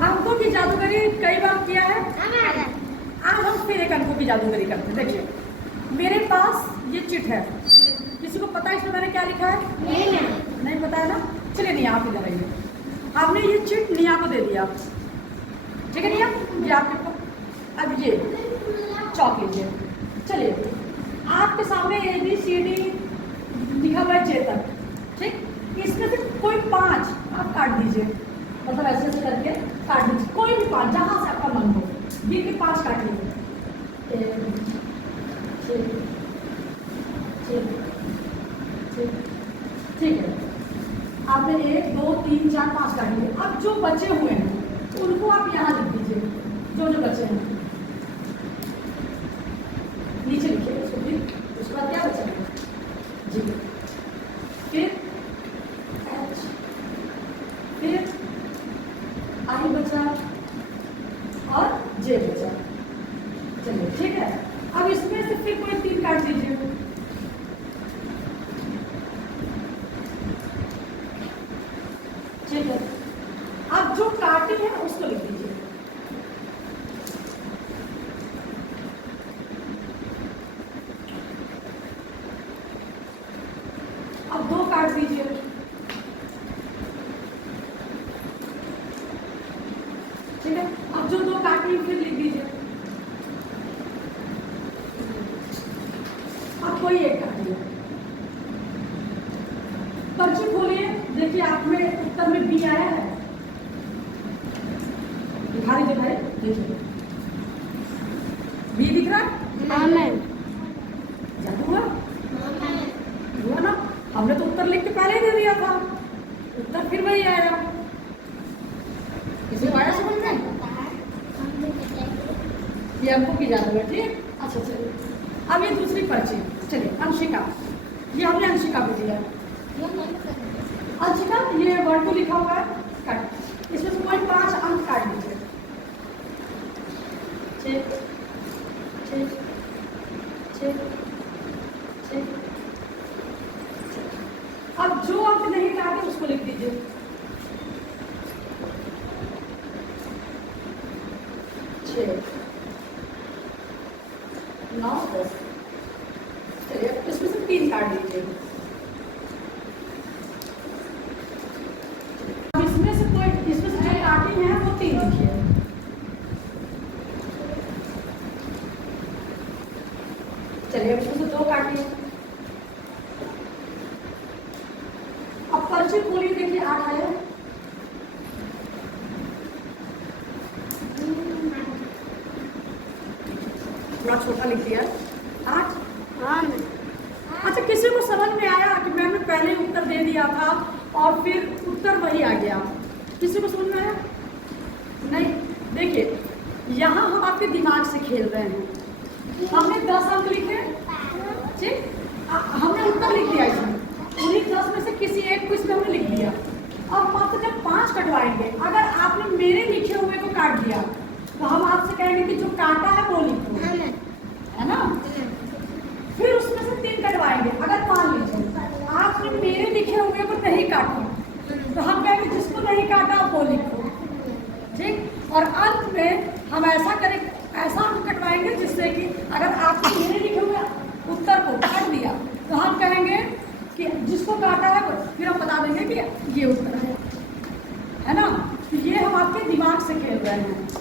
अंकों की जादूगरी कई बार किया है। आज हम फिर एक अंकों की जादूगरी करते हैं। देखिए मेरे पास ये चिट है, किसी को पता है इसमें मैंने क्या लिखा है? नहीं पता है ना? चलिए निया आप इधर आइए। आपने ये चिट निया को दे दिया, ठीक है निया, ये आपके को। अब ये चौक लीजिए। चलिए आपके सामने ABCD लिखा हुआ है चेतन, ठीक, इसमें से कोई 5 आप काट दीजिए, मतलब ऐसे ऐसे करके काट दीजिए, कोई भी 5 जहाँ से आपका मन हो, ये भी 5 काट लीजिए। ठीक है, आपने 1 2 3 4 5 काट लिए। अब जो बचे हुए हैं उनको आप यहाँ लिख दीजिए, जो जो बचे हैं नीचे लिखिए उसको, फिर उसके बाद क्या बचा जी, फिर H, फिर I बचा और J बचा। चलिए ठीक है, अब इसमें से फिर कोई 3 काट दीजिए। ठीक है, अब जो काटे हैं उसको लिख दीजिए। अब 2 काट दीजिए। ठीक है, अब जो 2 काटे फिर लिख दीजिए। अब कोई एक काट दिया। पर्ची खोलिए, देखिए आप में उत्तर में B आया है, दिखा दीजिए भाई, देखिए B दिख रहा है? हाँ मैम। जादू हुआ? हुआ ना? हमने तो उत्तर लिख के पहले ही दे दिया था, उत्तर फिर वही आया। किसी को आया समझ में? ये अंकों की जादू है, ठीक। अच्छा चलिए, अब ये दूसरी पर्ची, चलिए अंशिका, ये हमने अंशिका को दिया। अंशिका ये 1 2 लिखा हुआ है, कट, इसमें से कोई 5 अंक काट दीजिए। ठीक ठीक ठीक ठीक। अब जो अंक नहीं काटे उसको लिख दीजिए। छः 9 10। चलिए इसमें से 3 काट दीजिए। अब इसमें से जो काटी है वो 3 लिखिए। चलिए इसमें से 2 काटिए। अब पर्ची खोलिए, देखिए 8 आया। थोड़ा छोटा लिख दिया 8। हाँ। अच्छा, किसी को समझ में आया कि मैंने पहले उत्तर दे दिया था और फिर उत्तर वही आ गया? किसी को समझ में आया? नहीं। देखिए यहाँ हम आपके दिमाग से खेल रहे हैं। हमने 10 अंक लिखे, ठीक, हमने उत्तर लिख दिया इसमें, उन्हीं 10 में से किसी एक को इसमें हमने लिख दिया। अब मात्र जब 5 कटवाएंगे, अगर आपने मेरे लिखे हुए को काट दिया तो हम आपसे कहेंगे कि जो काटा है वो लिखो, है ना? फिर उसमें से 3 कटवाएंगे, अगर मान लीजिए आपने मेरे लिखे हुए को नहीं काटा तो हम कहेंगे जिसको नहीं काटा वो लिखो, ठीक। और अंत में हम ऐसा करें, ऐसा हम कटवाएंगे जिससे कि अगर आपने मेरे लिखे हुए उत्तर को काट दिया तो हम कहेंगे कि जिसको काटा है वो, फिर हम बता देंगे कि ये उत्तर है ना? तो ये हम आपके दिमाग से खेल रहे हैं।